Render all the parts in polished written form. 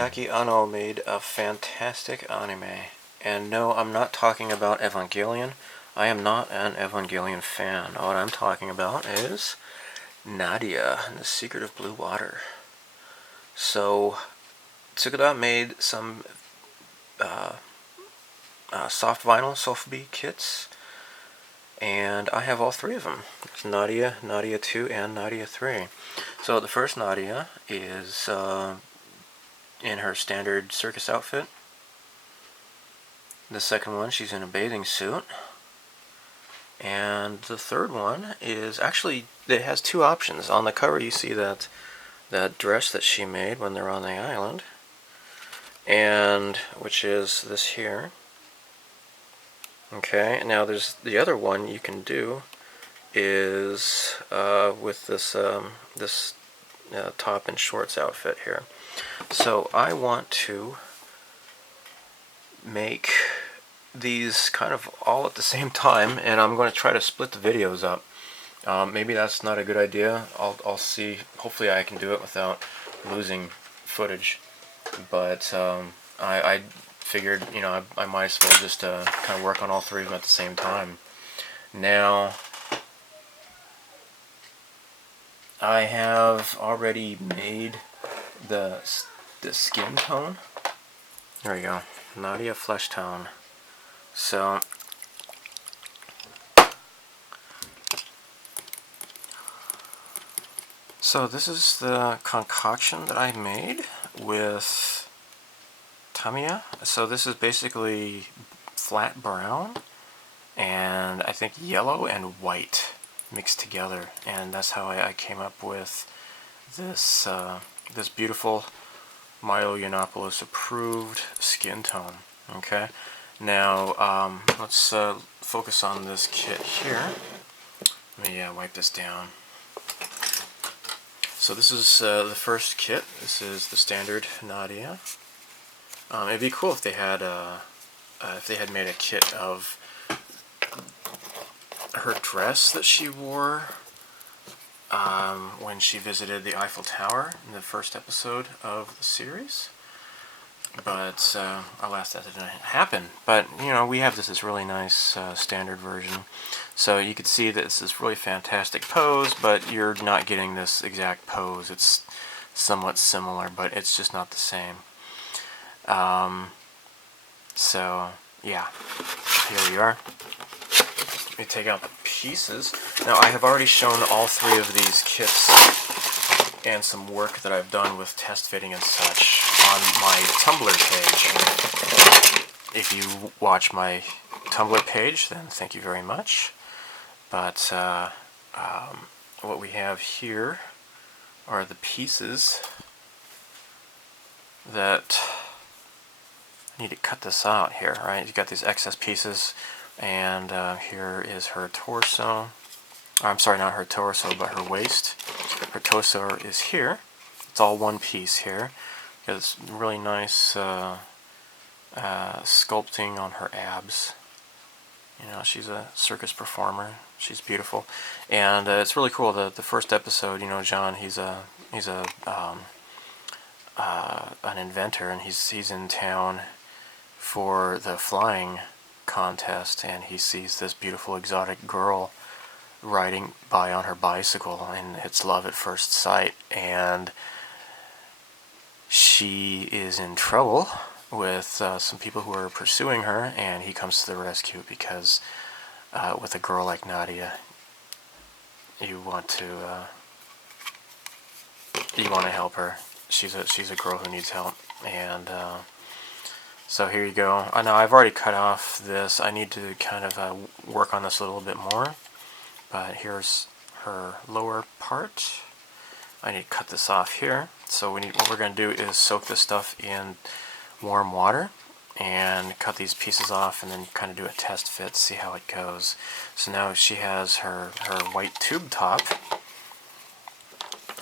Nadia I made a fantastic anime. And no, I'm not talking about Evangelion. I am not an Evangelion fan. What I'm talking about is Nadia and the Secret of Blue Water. So, Tsukuda made some soft vinyl sofubi kits, and I have all three of them. It's Nadia, Nadia II, and Nadia III. So the first Nadia is in her standard circus outfit. The second one, she's in a bathing suit. And the third one is actually, it has two options. On the cover you see that dress that she made when they're on the island, and which is this here. Okay, now there's the other one you can do is with this top and shorts outfit here. So I want to make these kind of all at the same time, and I'm going to try to split the videos up. Maybe that's not a good idea. I'll see. Hopefully I can do it without losing footage. But I figured, you know, I might as well just kind of work on all three of them at the same time. Now, I have already made the skin tone. There we go. Nadia flesh tone. So this is the concoction that I made with Tamiya. So this is basically flat brown and I think yellow and white mixed together, and that's how I came up with this this beautiful Milo Yiannopoulos approved skin tone. Okay, now let's focus on this kit here. Let me wipe this down. So this is the first kit. This is the standard Nadia. It'd be cool if they had made a kit of her dress that she wore when she visited the Eiffel Tower in the first episode of the series. But alas, that didn't happen. But you know, we have this really nice standard version. So you can see that this is really fantastic pose, but you're not getting this exact pose. It's somewhat similar, but it's just not the same. So yeah, here we are. Let me take out the pieces. Now I have already shown all three of these kits and some work that I've done with test fitting and such on my Tumblr page. If you watch my Tumblr page, then thank you very much. But what we have here are the pieces that I need to cut this out here, right? You got these excess pieces, and here is her torso. I'm sorry, not her torso, but her waist. Her torso is here. It's all one piece here. Got this really nice sculpting on her abs. You know, she's a circus performer. She's beautiful, and it's really cool. The first episode, you know, John, he's an inventor, and he's in town for the flying contest, and he sees this beautiful exotic girl riding by on her bicycle, and it's love at first sight, and she is in trouble with some people who are pursuing her, and he comes to the rescue because with a girl like Nadia, you want to help her. She's a girl who needs help, and so here you go. Now I've already cut off this. I need to kind of work on this a little bit more, but here's her lower part. I need to cut this off here. So what we're going to do is soak this stuff in warm water and cut these pieces off, and then kind of do a test fit, see how it goes. So now she has her white tube top,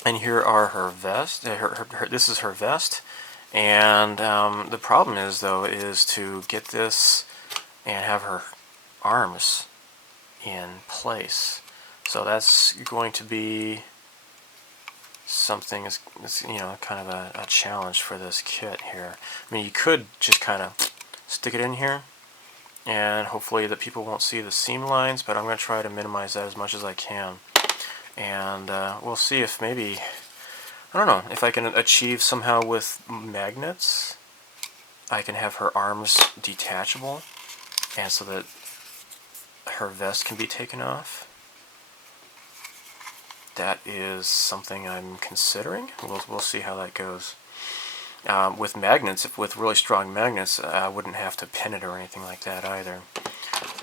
and here are her vest. This is her vest, and the problem is to get this and have her arms in place. So that's going to be something is you know, kind of a challenge for this kit here. I mean, you could just kind of stick it in here, and hopefully that people won't see the seam lines, but I'm going to try to minimize that as much as I can. And we'll see if maybe, I don't know, if I can achieve somehow with magnets, I can have her arms detachable, and so that her vest can be taken off. That is something I'm considering. We'll see how that goes. With magnets, with really strong magnets, I wouldn't have to pin it or anything like that either.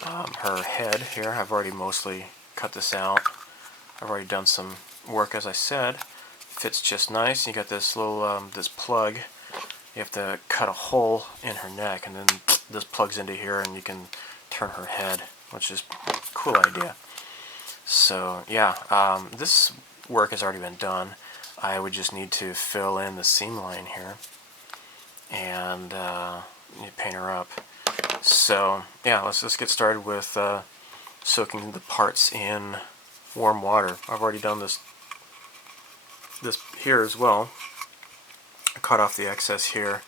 Her head here, I've already mostly cut this out. I've already done some work, as I said. Fits just nice. You got this little this plug. You have to cut a hole in her neck, and then this plugs into here, and you can turn her head, which is a cool idea. So yeah, this work has already been done. I would just need to fill in the seam line here and paint her up. So yeah, let's just get started with soaking the parts in warm water. I've already done this here as well. I cut off the excess here,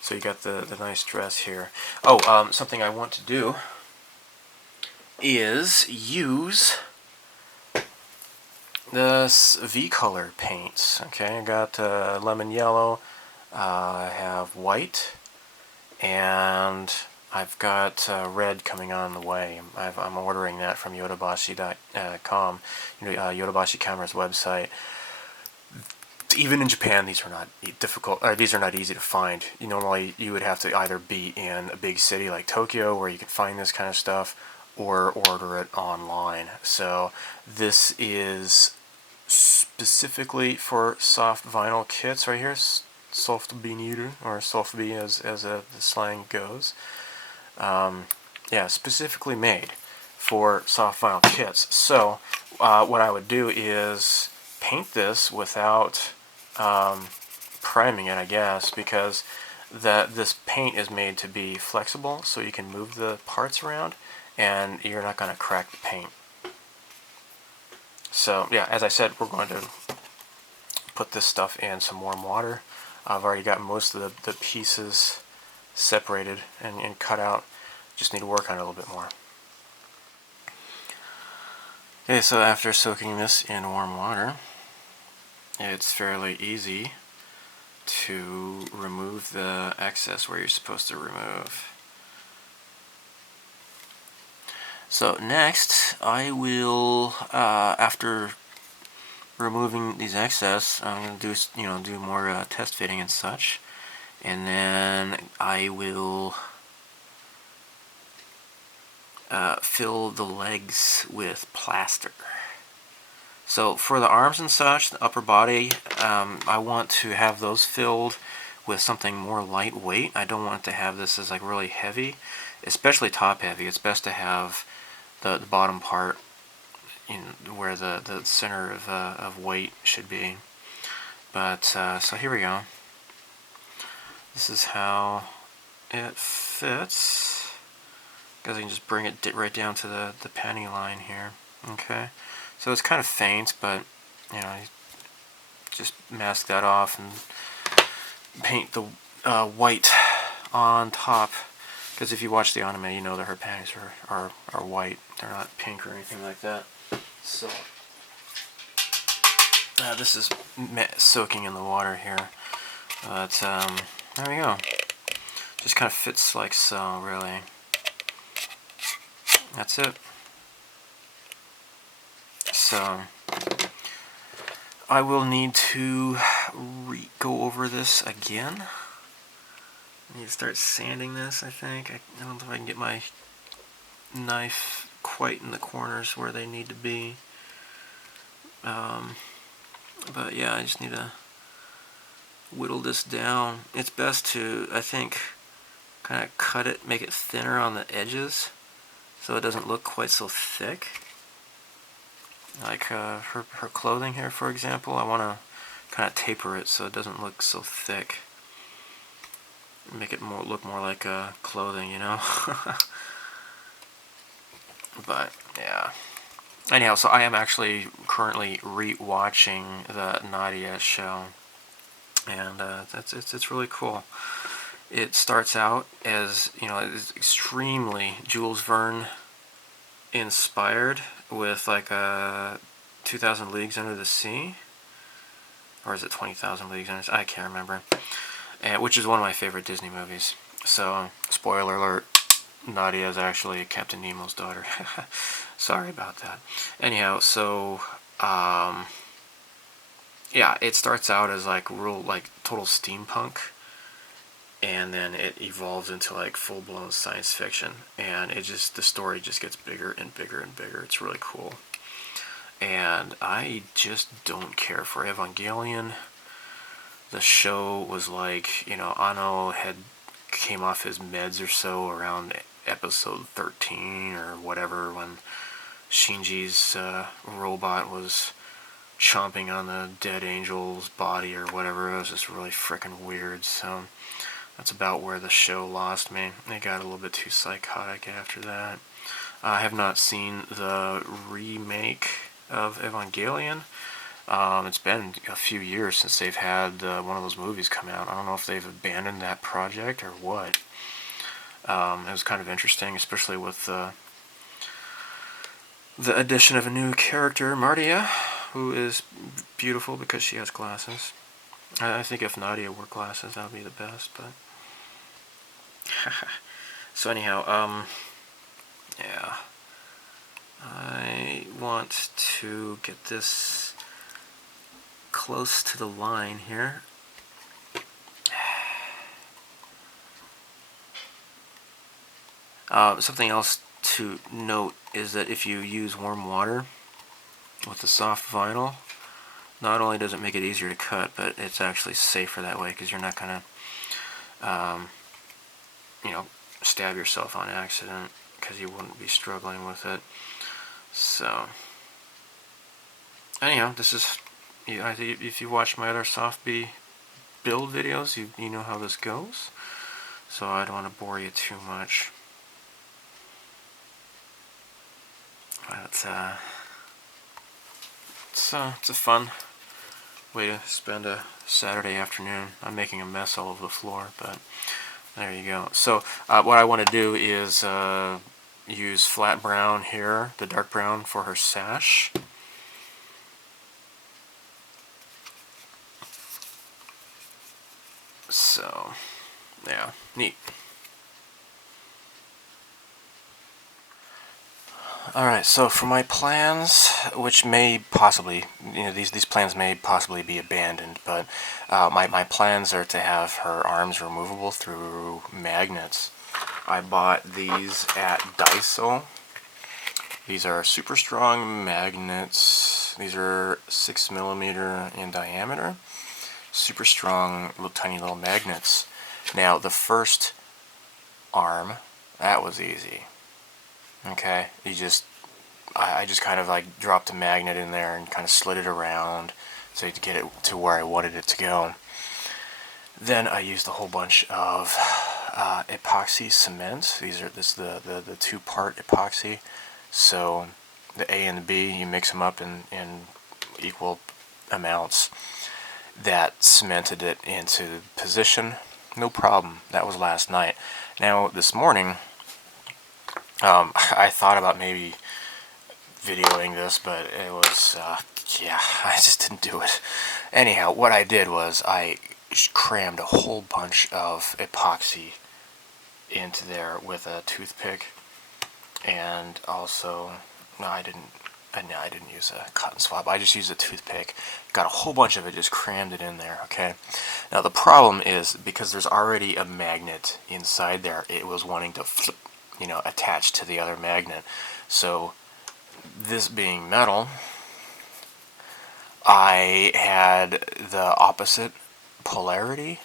so you got the nice dress here. Oh, something I want to do is use this V-color paints. Okay, I got lemon yellow, I have white, and I've got red coming on the way. I'm ordering that from yodabashi.com, Yodabashi Camera's website. Even in Japan, these are not difficult. These are not easy to find. Normally, you would have to either be in a big city like Tokyo, where you can find this kind of stuff, or order it online. So this is specifically for soft vinyl kits right here. Sofubi, or sofubi as the slang goes. Yeah, specifically made for soft vinyl kits. So what I would do is paint this without priming it, I guess, because this paint is made to be flexible, so you can move the parts around and you're not going to crack the paint. So yeah, as I said, we're going to put this stuff in some warm water. I've already got most of the pieces separated and cut out. Just need to work on it a little bit more. Okay, so after soaking this in warm water, it's fairly easy to remove the excess where you're supposed to remove. So next, I will, after removing these excess, I'm going to do more test fitting and such, and then I will fill the legs with plaster. So for the arms and such, the upper body, I want to have those filled with something more lightweight. I don't want to have this as like really heavy, especially top heavy. It's best to have the bottom part where the center of weight should be. But so here we go. This is how it fits. Because I can just bring it right down to the panty line here. Okay. So it's kind of faint, but you just mask that off and paint the white on top. Because if you watch the anime, you know that her panties are white. They're not pink or anything like that. So this is soaking in the water here. But there we go. Just kind of fits like so, really. That's it. So I will need to go over this again. I need to start sanding this, I think. I don't know if I can get my knife quite in the corners where they need to be. But yeah, I just need to whittle this down. It's best to, I think, kind of cut it, make it thinner on the edges so it doesn't look quite so thick. Like her clothing here, for example, I want to kind of taper it so it doesn't look so thick. Make it look more like clothing, But yeah, anyhow, so I am actually currently re-watching the Nadia show, and it's really cool. It starts out as, it's extremely Jules Verne inspired, with like a 2,000 Leagues Under the Sea, or is it 20,000 Leagues Under the Sea? I can't remember. Which is one of my favorite Disney movies. So, spoiler alert, Nadia is actually Captain Nemo's daughter. Sorry about that. Anyhow, so yeah, it starts out as like total steampunk, and then it evolves into like full-blown science fiction, and the story just gets bigger and bigger and bigger. It's really cool. And I just don't care for Evangelion. The show was like, Anno came off his meds or so around episode 13 or whatever, when Shinji's robot was chomping on the dead angel's body or whatever. It was just really freaking weird. So that's about where the show lost me. It got a little bit too psychotic after that. I have not seen the remake of Evangelion. It's been a few years since they've had one of those movies come out. I don't know if they've abandoned that project or what. It was kind of interesting, especially with the addition of a new character, Nadia, who is beautiful because she has glasses. I think if Nadia wore glasses, that would be the best, but... So anyhow, yeah. I want to get this close to the line here. Something else to note is that if you use warm water with the soft vinyl, not only does it make it easier to cut, but it's actually safer that way, because you're not going to, stab yourself on accident, because you wouldn't be struggling with it. So, anyhow, this is, I think if you watch my other sofubi build videos, you know how this goes. So I don't want to bore you too much. But it's a fun way to spend a Saturday afternoon. I'm making a mess all over the floor, but there you go. So what I want to do is use flat brown here, the dark brown, for her sash. So, yeah, neat. Alright, so for my plans, which may possibly, these plans may possibly be abandoned, but my plans are to have her arms removable through magnets. I bought these at Daiso. These are super strong magnets. These are 6mm in diameter. Super strong, tiny little magnets. Now, the first arm, that was easy. Okay, I just kind of like dropped a magnet in there and kind of slid it around so to get it to where I wanted it to go. Then I used a whole bunch of epoxy cement. This is the two-part epoxy. So the A and the B, you mix them up in equal amounts. That cemented it into position. No problem. That was last night. Now this morning, I thought about maybe videoing this, but it was, yeah, I just didn't do it. Anyhow, what I did was I crammed a whole bunch of epoxy into there with a toothpick, and also, no, I didn't use a cotton swab. I just used a toothpick. Got a whole bunch of it, just crammed it in there, okay? Now the problem is, because there's already a magnet inside there, it was wanting to flip, attached to the other magnet. So this being metal, I had the opposite polarity,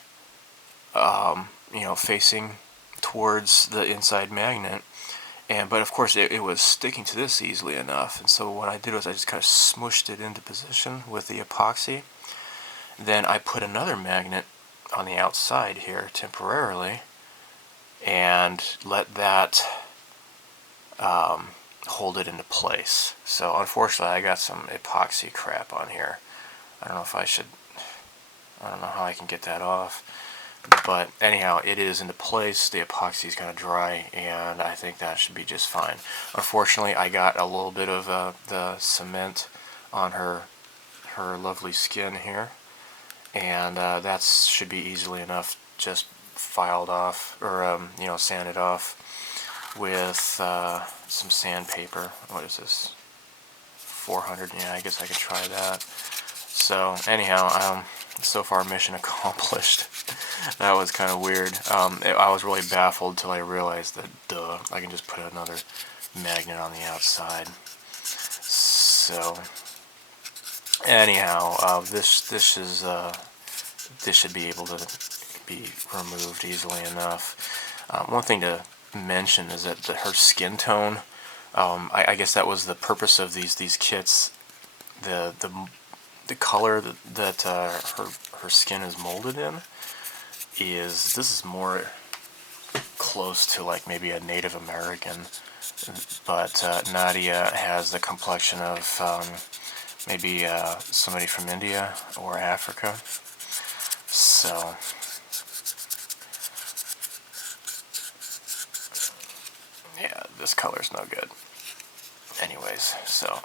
facing towards the inside magnet, but of course it was sticking to this easily enough. And so what I did was I just kind of smushed it into position with the epoxy. Then I put another magnet on the outside here temporarily, and let that hold it into place. So unfortunately I got some epoxy crap on here. I don't know if I should, I don't know how I can get that off. But anyhow, it is into place. The epoxy is kind of dry, and I think that should be just fine. Unfortunately, I got a little bit of the cement on her lovely skin here, and that should be easily enough just filed off, or sanded off with some sandpaper. What is this? 400. Yeah, I guess I could try that. So anyhow, so far mission accomplished. That was kind of weird. I was really baffled till I realized that, duh, I can just put another magnet on the outside. So anyhow, this should be able to be removed easily enough. One thing to mention is that her skin tone. I guess that was the purpose of these kits. The color that her skin is molded in this is more close to like maybe a Native American, but Nadia has the complexion of maybe somebody from India or Africa. So yeah, this color's no good. Anyways, so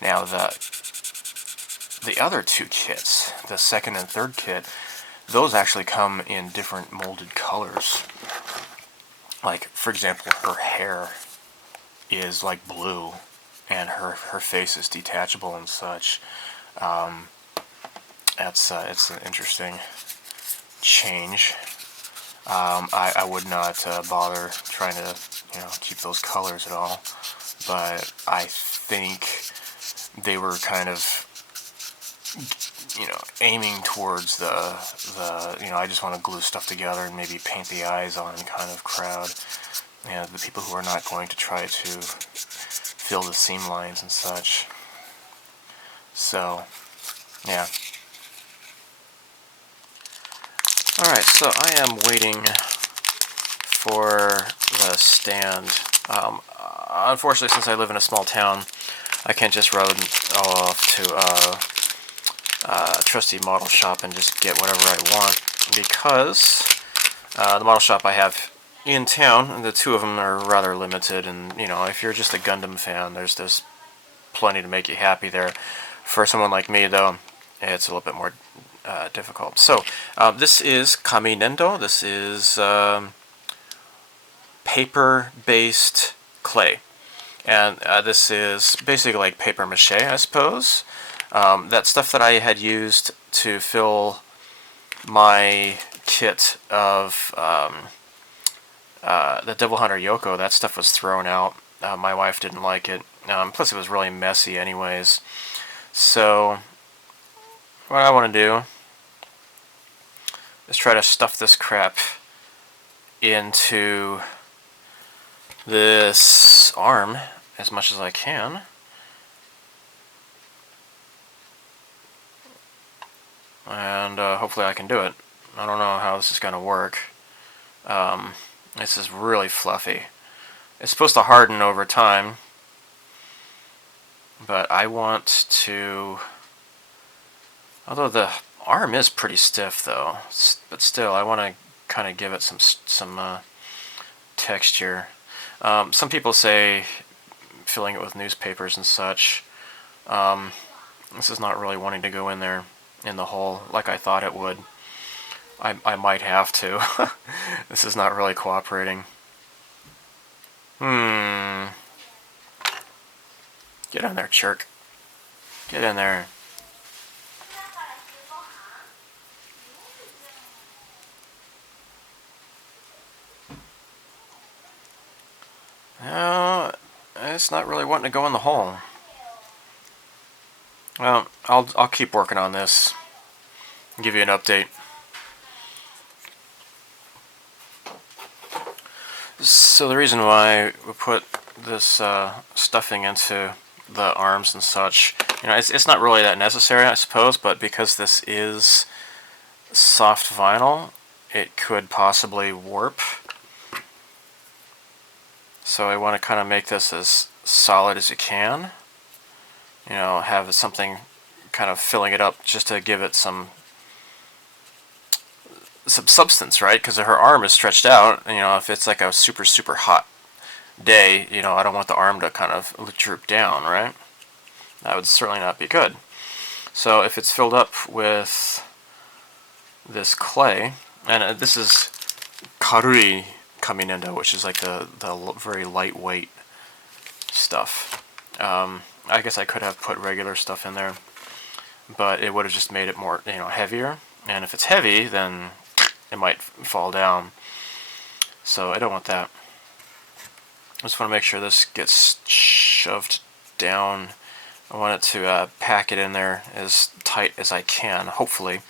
now the other two kits, the second and third kit, those actually come in different molded colors. Like, for example, her hair is like blue, and her face is detachable and such. It's an interesting change. I would not bother trying to keep those colors at all, but I think they were kind of aiming towards the I just want to glue stuff together and maybe paint the eyes on kind of crowd. The people who are not going to try to fill the seam lines and such. So, yeah. Alright, so I am waiting for the stand. Unfortunately, since I live in a small town, I can't just run off to trusty model shop and just get whatever I want, because the model shop I have in town, the two of them are rather limited, and if you're just a Gundam fan, there's plenty to make you happy there. For someone like me, though, it's a little bit more difficult. So this is Kami Nendo. This is paper-based clay, and this is basically like paper mache, I suppose. That stuff that I had used to fill my kit of the Devil Hunter Yoko, that stuff was thrown out. My wife didn't like it. Plus it was really messy anyways. So what I want to do is try to stuff this crap into this arm as much as I can. And hopefully I can do it. I don't know how this is going to work. This is really fluffy. It's supposed to harden over time, but I want to... Although the arm is pretty stiff, though, but still, I want to kind of give it some texture. Some people say filling it with newspapers and such. This is not really wanting to go in there in the hole like I thought it would. I might have to. This is not really cooperating. Get in there, jerk. Get in there. No, it's not really wanting to go in the hole. Well, I'll keep working on this. Give you an update. So the reason why we put this stuffing into the arms and such, it's not really that necessary, I suppose, but because this is soft vinyl, it could possibly warp. So I want to kind of make this as solid as you can. You know, have something kind of filling it up just to give it some substance, right? Because her arm is stretched out. You know, if it's like a super, super hot day, you know, I don't want the arm to kind of droop down, right? That would certainly not be good. So if it's filled up with this clay, and this is karui kaminendo, which is like the very lightweight stuff. I guess I could have put regular stuff in there, but it would have just made it more, you know, heavier. And if it's heavy, then it might fall down. So I don't want that. I just want to make sure this gets shoved down. I want it to pack it in there as tight as I can, hopefully.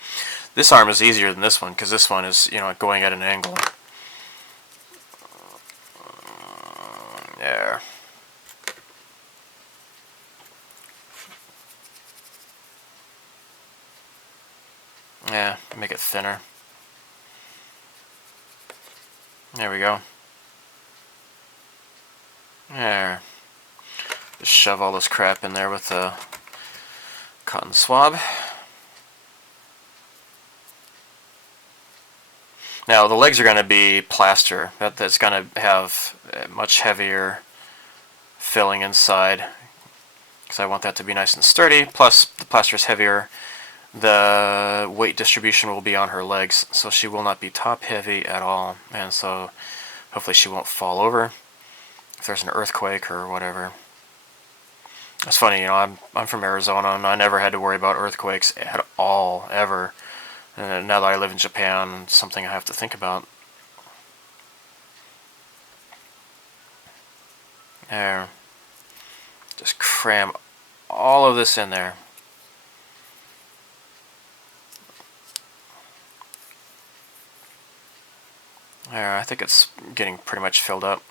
This arm is easier than this one, because this one is, you know, going at an angle. There. Yeah, make it thinner. There we go. There. Just shove all this crap in there with the cotton swab. Now the legs are going to be plaster. That's going to have a much heavier filling inside, because I want that to be nice and sturdy. Plus the plaster is heavier. The weight distribution will be on her legs, so she will not be top heavy at all, and so hopefully she won't fall over if there's an earthquake or whatever. It's funny, you know, I'm from Arizona, and I never had to worry about earthquakes at all, ever. And now that I live in Japan, it's something I have to think about. There. Just cram all of this in there. There, I think it's getting pretty much filled up.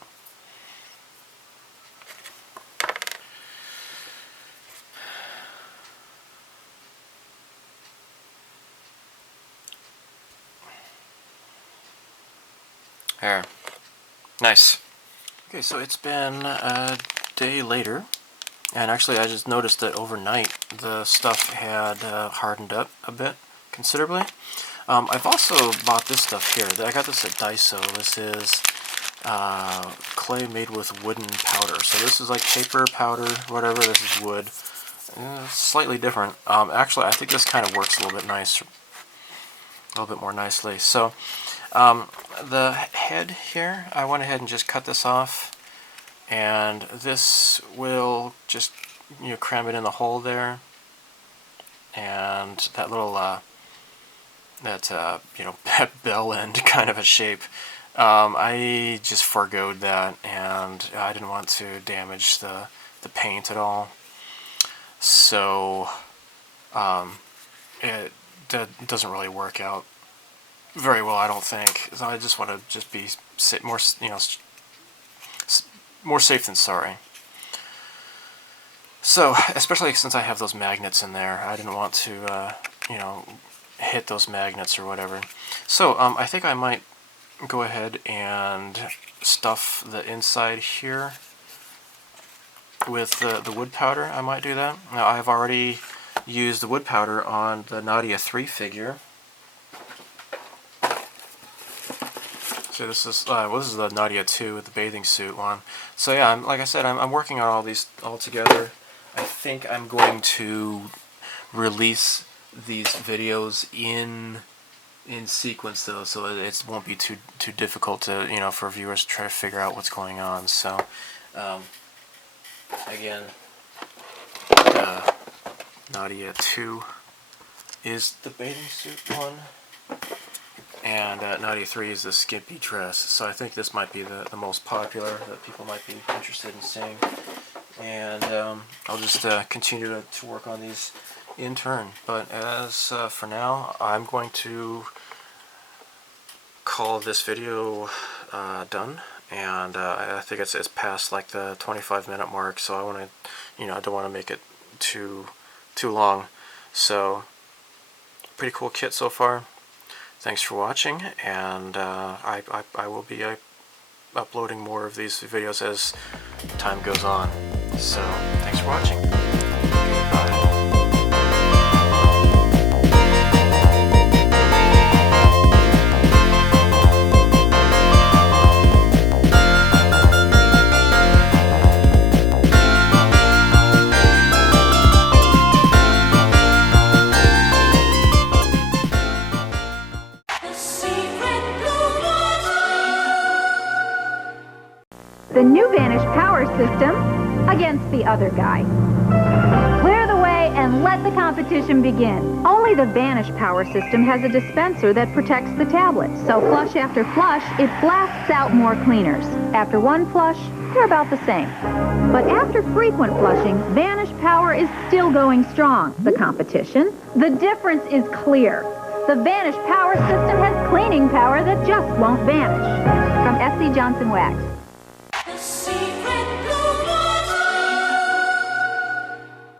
There. Nice. Okay, so it's been a day later, and actually I just noticed that overnight the stuff had hardened up a bit, considerably. I've also bought this stuff here. I got this at Daiso. This is clay made with wooden powder. So this is like paper powder, whatever. This is wood. Slightly different. Actually, I think this kind of works a little bit nicer, a little bit more nicely. So the head here, I went ahead and just cut this off, and this will just, you know, cram it in the hole there, and that little you know, bell end kind of a shape. I just forgoed that, and I didn't want to damage the paint at all. So it doesn't really work out very well, I don't think. So I just want to just be more, you know, more safe than sorry. So, especially since I have those magnets in there, I didn't want to, you know, hit those magnets or whatever. So I think I might go ahead and stuff the inside here with the wood powder. I might do that. Now I've already used the wood powder on the Nadia I figure. So this is the Nadia II with the bathing suit one. So yeah, like I said, I'm working on all these all together. I think I'm going to release these videos in sequence though, so it won't be too difficult to, you know, for viewers to try to figure out what's going on. So again, Nadia II is the bathing suit one, and Nadia III is the skimpy dress. So I think this might be the most popular that people might be interested in seeing, and I'll just continue to work on these in turn. But as for now, I'm going to call this video done, and I think it's past like the 25-minute mark, so I want to, you know, I don't want to make it too long. So pretty cool kit so far. Thanks for watching, and I will be uploading more of these videos as time goes on. So, thanks for watching. Goodbye. The new Vanish power system against the other guy. Clear the way and let the competition begin. Only the Vanish power system has a dispenser that protects the tablet. So flush after flush, it blasts out more cleaners. After one flush, they're about the same. But after frequent flushing, Vanish power is still going strong. The competition, the difference is clear. The Vanish power system has cleaning power that just won't vanish. From S.C. Johnson Wax. See